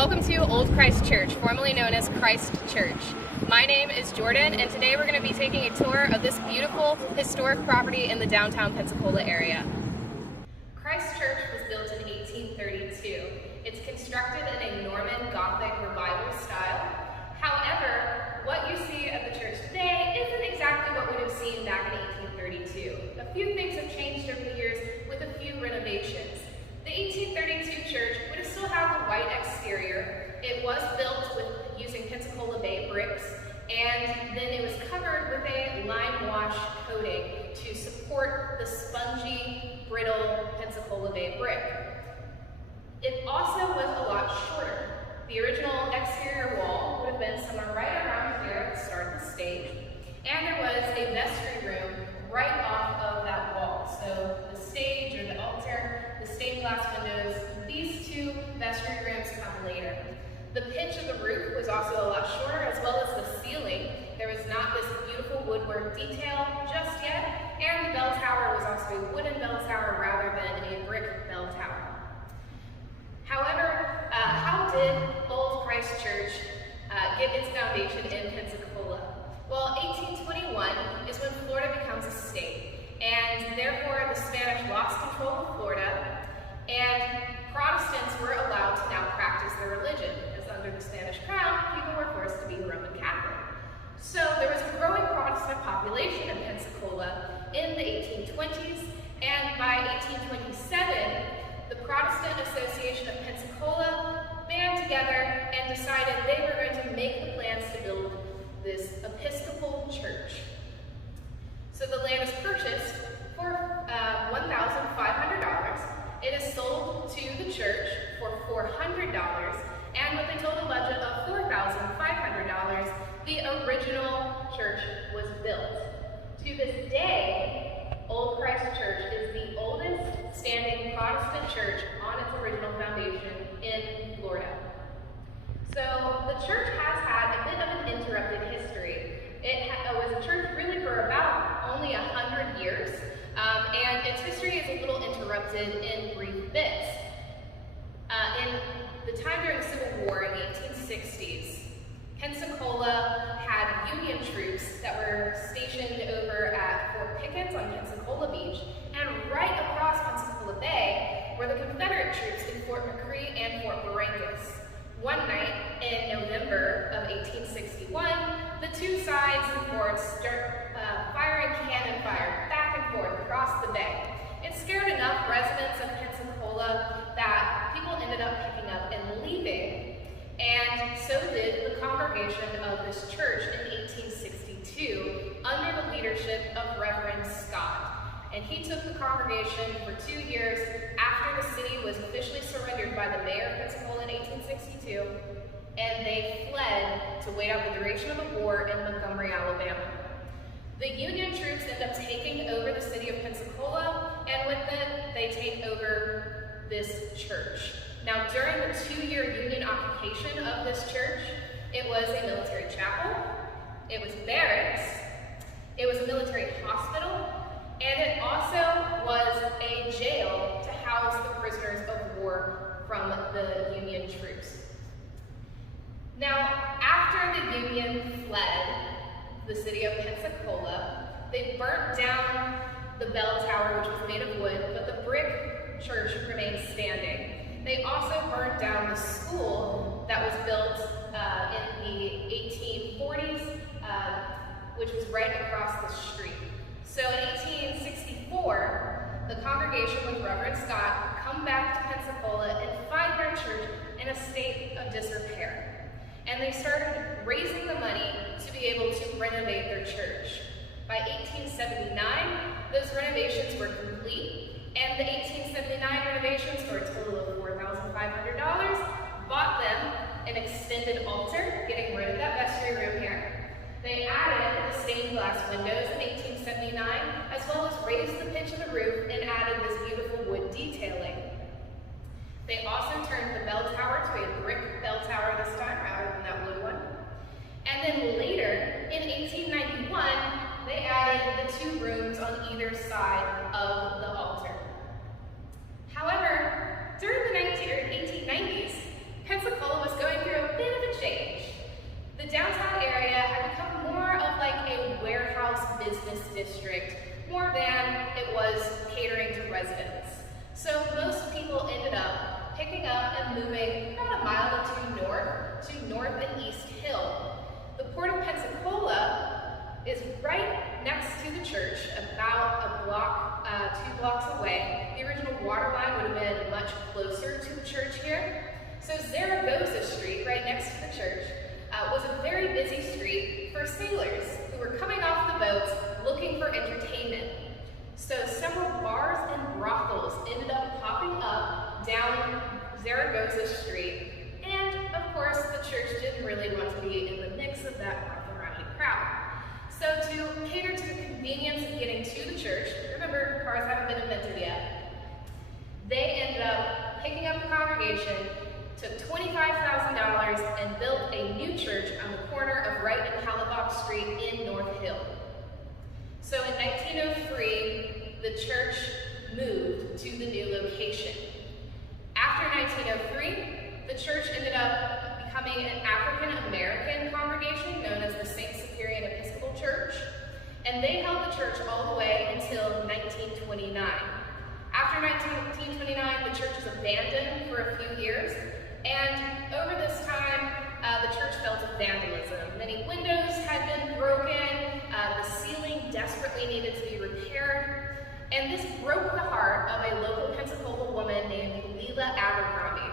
Welcome to Old Christ Church, formerly known as Christ Church. My name is Jordan, and today we're going to be taking a tour of this beautiful historic property in the downtown Pensacola area. Christ Church was built in 1832. It's constructed in a Norman Gothic revival style. However, what you see at the church today isn't exactly what we would have seen back in 1832. A few things have changed over the years with a few renovations. The 1832 church would have still had the white exterior. It was built using Pensacola Bay bricks, and then it was covered with a lime wash coating to support the spongy, brittle Pensacola Bay brick. It also was a lot shorter. The original exterior wall would have been somewhere right around here at the start of the stage, and there was a vestry room right off of that wall. So the stage or the altar, the stained glass windows, these two vestry rooms come later. The pitch of the roof was also a lot shorter, as well as the ceiling. There was not this beautiful woodwork detail just yet, and the bell tower was also a wooden bell tower rather than a brick bell tower. However, how did Old Christ Church get its foundation in Pensacola? Well, 1821 is when Florida becomes a state, and therefore the Spanish lost control of Florida, and Protestants were allowed to now practice their religion, as under the Spanish crown, people were forced to be Roman Catholic. So there was a growing Protestant population in Pensacola in the 1820s, and by 1827, the Protestant Association of Pensacola band together and decided they were going to make the plans to build this Episcopal church. So the land is purchased for $1,500. It is sold to the church for $400, and with a total budget of $4,500, the original church was built. To this day, Old Christ Church is the oldest standing Protestant church on its original foundation in Florida. So the church has had a bit of an interrupted history. It was a church really for about only 100 years, and its history is a little interrupted in brief bits. In the time during the Civil War in the 1860s, Pensacola had Union troops that were stationed over at Fort Pickens on Pensacola Beach, and right across Pensacola Bay were the Confederate troops in Fort McCree and Fort Barrancas. One night in November of 1861, the two sides of the forts start firing cannon fire back and forth across the bay. It scared enough residents of Pensacola that people ended up picking up and leaving, and so did the congregation of this church in 1862 under the leadership of Reverend Scott. And he took the congregation for 2 years after the city was officially surrendered by the mayor of Pensacola in 1862, and they fled to wait out the duration of the war in Montgomery, Alabama. The Union troops end up taking over the city of Pensacola, and with them, they take over this church. Now, during the 2-year Union occupation of this church, it was a military chapel, it was barracks, it was a military hospital, and it also was a jail to house the prisoners of war from the Union troops. Now, after the Union fled the city of Pensacola, they burnt down the bell tower, which was made of wood, but the brick church remained standing. They also burnt down the school that was built in the 1840s, which was right across the street. So in 1864, the congregation with Reverend Scott come back to Pensacola and find their church in a state of disrepair. And they started raising the money to be able to renovate their church. By 1879, those renovations were complete, and the 1879 renovations, for a total of $4,500, bought them an extended altar, getting rid of that vestry room here. They added the stained glass windows in 1879, as well as raised the pitch of the roof and added this beautiful wood detailing. They also turned the bell tower to a brick bell tower this time, rather than that wood one. And then later, in 1891, they added the 2 rooms on either side of the altar. However, during the 1890s, Pensacola was residents. So most people ended up picking up and moving about a mile or two north to North and East Hill. The Port of Pensacola is right next to the church, about a block, 2 blocks away. The original water line would have been much closer to the church here. So Zaragoza Street, right next to the church, was a very busy street for sailors who were coming off the boats looking for entertainment. So several bars and brothels ended up popping up down Zaragoza Street, and of course the church didn't really want to be in the mix of that rough-and-rowdy crowd. So to cater to the convenience of getting to the church, remember cars haven't been invented yet, they ended up picking up the congregation, took $25,000 and built a new church on the corner of Wright and Halifax Street in North Hill. So in 1903, the church moved to the new location. After 1903, the church ended up becoming an African-American congregation known as the St. Cyprian Episcopal Church, and they held the church all the way until 1929. After 1929, the church was abandoned for a few years, and over this time, the church fell to vandalism. Many windows had been broken, the ceiling desperately needed to be repaired, and this broke the heart of a local Pensacola woman named Leila Abercrombie.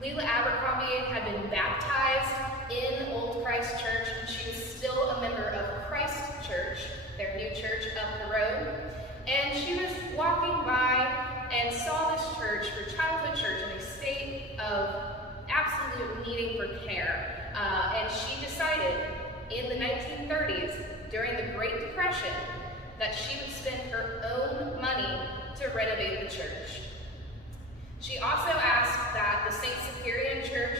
Leila Abercrombie had been baptized in Old Christ Church, and she was still a member of Christ Church, their new church up the road, and she was walking by and saw this church, her childhood church, in a state of absolute needing for care. And she decided in the 1930s, during the Great Depression, that she would spend her own money to renovate the church. She also asked that the St. Cyprian Church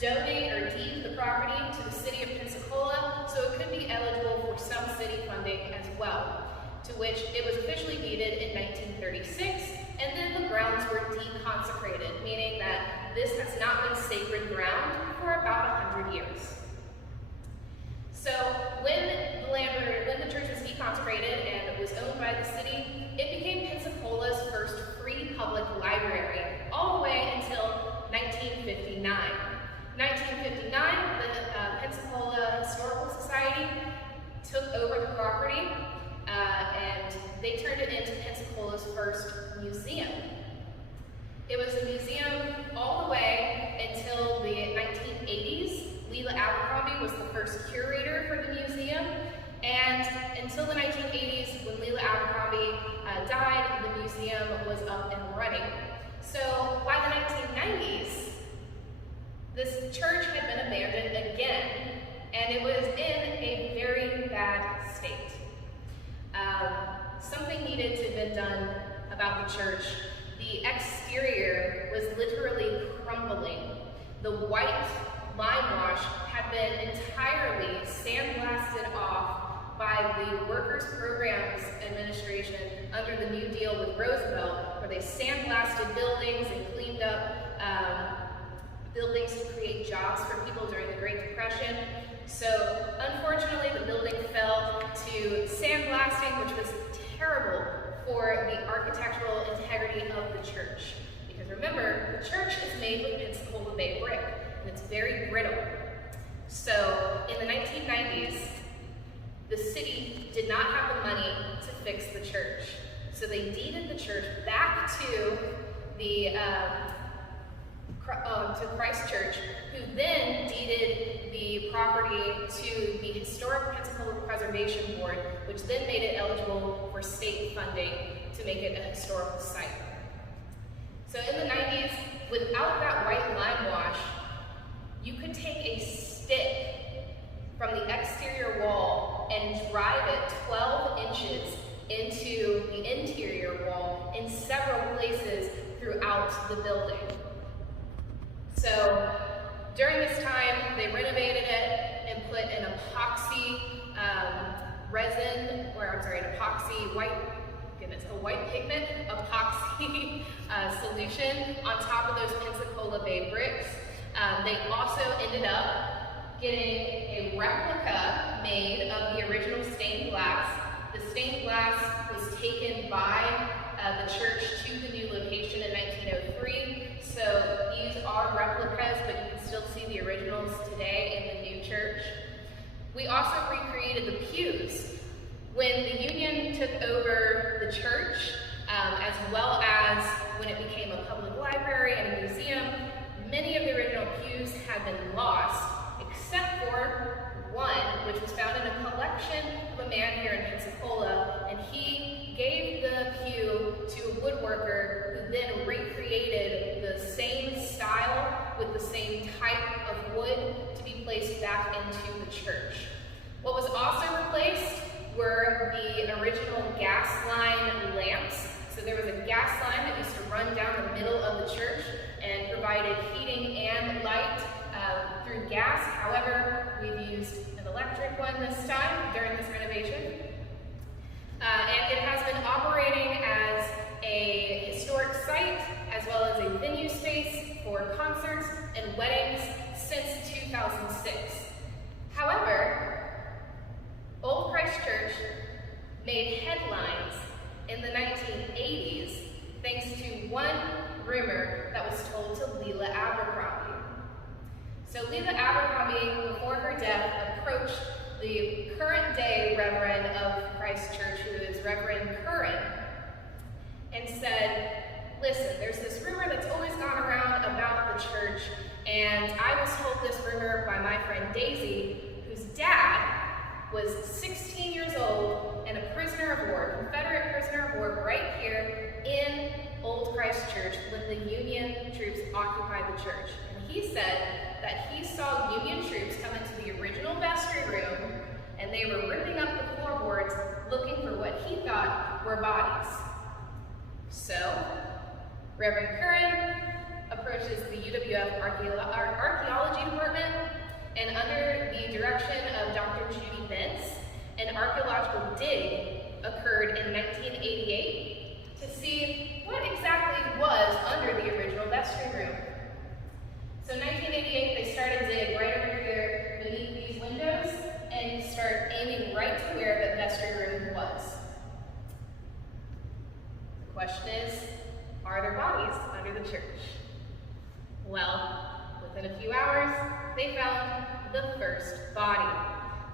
donate or deed the property to the city of Pensacola so it could be eligible for some city funding as well, to which it was officially deeded in 1936, and then the grounds were deconsecrated, meaning that this has not been sacred ground for about 100 years. So when the church was deconsecrated and it was owned by the city, it became Pensacola's first free public library, all the way until 1959. 1959, the Pensacola Historical Society took over the property, and they turned it into Pensacola's first museum. It was a museum all the way until the 1980s. Leila Abercrombie was the first curator for the museum, and until the 1980s, when Leila Abercrombie died, the museum was up and running. So by the 1990s, this church had been abandoned again, and it was in a very bad state. Something needed to have been done about the church. The exterior was literally crumbling. The white lime wash had been entirely sandblasted off by the Workers' Programs Administration under the New Deal with Roosevelt, where they sandblasted buildings and cleaned up buildings to create jobs for people during the Great Depression. So unfortunately, the building fell to sandblasting, which was terrible for the architectural integrity of the church. Because remember, the church is made with Pensacola Bay brick, and it's very brittle. So in the 1990s, the city did not have the money to fix the church. So they deeded the church back to the to Christ Church, who then deeded the property to the Historic Pensacola Preservation Board, which then made it eligible for state funding to make it a historical site. So in the 90s, without that white lime wash, you could take a stick from the exterior wall and drive it 12 inches into the interior wall in several places throughout the building. So during this time, they renovated it and put an epoxy resin, or I'm sorry, an epoxy white, goodness, a white pigment epoxy solution on top of those Pensacola Bay bricks. They also ended up getting a replica made of the original stained glass. The stained glass was taken by the church to the new location in 1903. So these are replicas, but you can still see the originals today in the new church. We also recreated the pews. When the Union took over the church, as well as when it became a public library and a museum, many of the original pews had been lost, except for one, which was found in a collection of a man here in Pensacola, and he gave the pew to a woodworker who then recreated the same style with the same type of wood to be placed back into the church. What was also replaced were the original gas line lamps. So there was a gas line that used to run down the middle of the church and provided heating and light through gas. However, we've used an electric one this time during this renovation. And it has been operating as a historic site as well as a venue space for concerts and weddings since 2006. However, Old Christ Church made headlines in the 1980s thanks to one rumor that was told to Lela Abercrombie. So Lela Abercrombie, before her death, approached the current day Reverend of Christ Church, who is Reverend Curran, and said, listen, there's this rumor that's always gone around about the church, and I was told this rumor by my friend Daisy, whose dad was 16 years old and a prisoner of war, Confederate prisoner of war, right here in Old Christ Church when the Union troops occupied the church. And he said that he saw Union troops come into the original vestry room and they were ripping up the floorboards looking for what he thought were bodies. So, Reverend Curran approaches the UWF Archaeology Department, and under the direction of Dr. Judy Bentz, an archaeological dig occurred in 1988 to see what exactly was under the original vestry room. So in 1988, they started a dig right over here beneath these windows and start aiming right to where the vestry room was. The question is, are there bodies under the church? Well, within a few hours, they found the first body.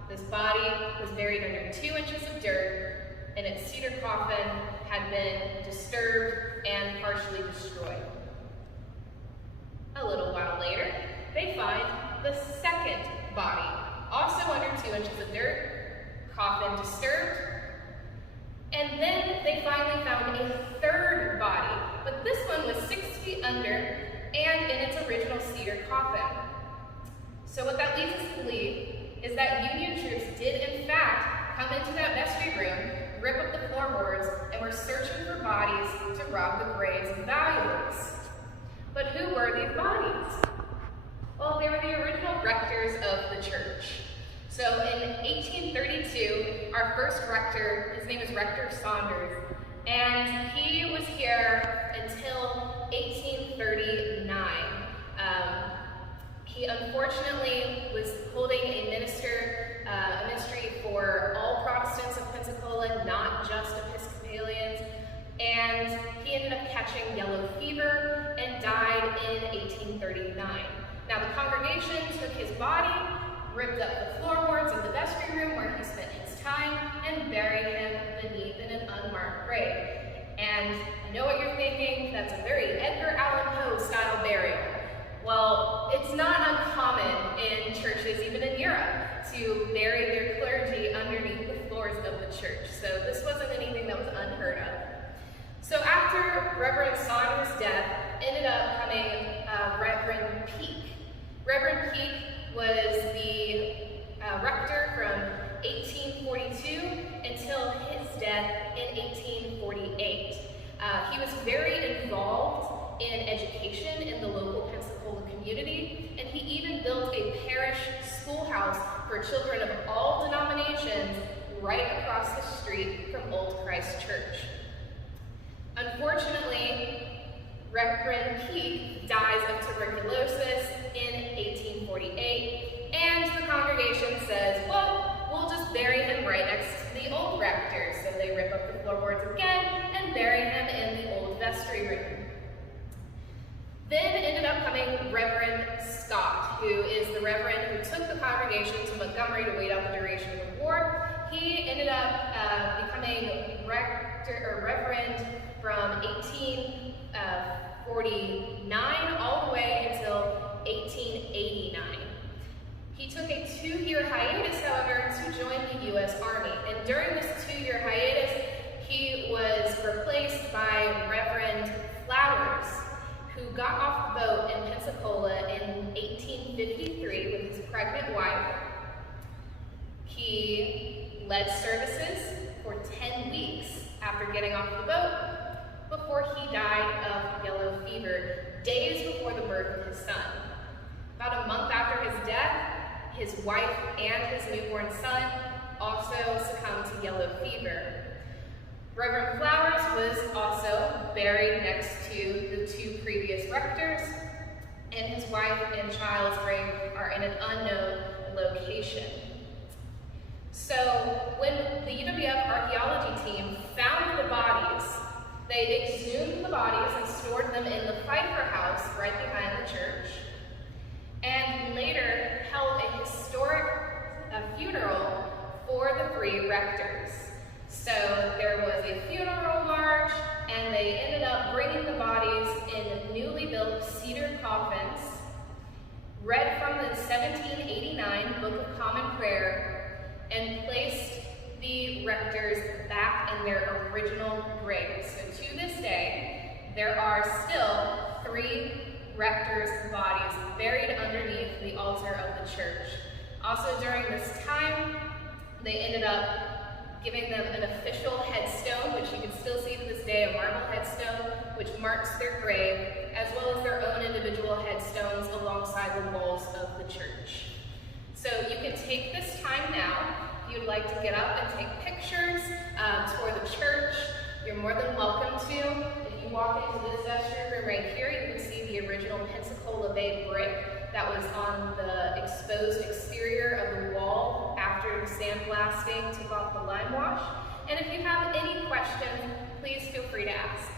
This body was buried under 2 inches of dirt, and its cedar coffin had been disturbed and partially destroyed. A little while later, they find the second body, also under 2 inches of dirt, coffin disturbed, and then they finally found a third body, but this one was 6 feet under and in its original cedar coffin. So what that leads us to believe is that Union troops did in fact come into that vestry room, rip up the floorboards, and were searching for bodies to rob the graves of valuables. But who were these bodies? Well, they were the original rectors of the church. So in 1832, our first rector, his name is Rector Saunders, and he was here until 1839. He unfortunately was holding a ministry for all Protestants of Pensacola, not just Episcopalians, and he ended up catching yellow fever and died in 1839. Now the congregation took his body, ripped up the floorboards of the vestry room where he spent his time, and buried him beneath in an unmarked grave. And I know what you're thinking, that's a very Edgar Allan Poe style burial. Well, it's not uncommon in churches, even in Europe, to bury their clergy underneath the floors of the church. So this wasn't anything that was unheard of. So after Reverend Saunders' death, ended up coming Reverend Peake. Reverend Peake was the rector from 1842 until his death in 1848. He was very involved in education in the local Pensacola community, and he even built a parish schoolhouse for children of all denominations right across the street from Old Christ Church. Unfortunately, Reverend Peake dies of tuberculosis in 1848, and the congregation says, well, we'll just bury him right next to the old rector. So they rip up the floorboards again and bury him in the old vestry room. Then ended up coming Reverend Scott, who is the reverend who took the congregation to Montgomery to wait out the duration of the war. He ended up becoming reverend from 1849 all the way until 1889. He took a 2-year hiatus, however, to join the U.S. Army. And during this 2-year hiatus, he was replaced by Reverend Flowers, who got off the boat in Pensacola in 1853 with his pregnant wife. He led services for 10 weeks after getting off the boat before he died of yellow fever, days before the birth of his son. About a month after his death, his wife and his newborn son also succumbed to yellow fever. Reverend Flowers was also buried next to the 2 previous rectors, and his wife and child's grave are in an unknown location. So when the UWF archaeology team found the bodies, they exhumed the bodies and stored them in the Pfeiffer House right behind the church, and later held a historic funeral for the 3 rectors. So there was a funeral march, and they ended up bringing the bodies in newly built cedar coffins, read from the 1789 Book of Common Prayer, and placed the rectors back in their original graves. So to this day, there are still 3 rectors' bodies buried underneath the altar of the church. Also during this time, they ended up giving them an official headstone, which you can still see to this day, a marble headstone, which marks their grave, as well as their own individual headstones alongside the walls of the church. So you can take this time now, if you'd like to get up and take pictures, tour the church, you're more than welcome to. If you walk into this vestry room right here, you can see the original Pensacola Bay brick that was on the exposed exterior of the wall after the sandblasting took off the lime wash. And if you have any questions, please feel free to ask.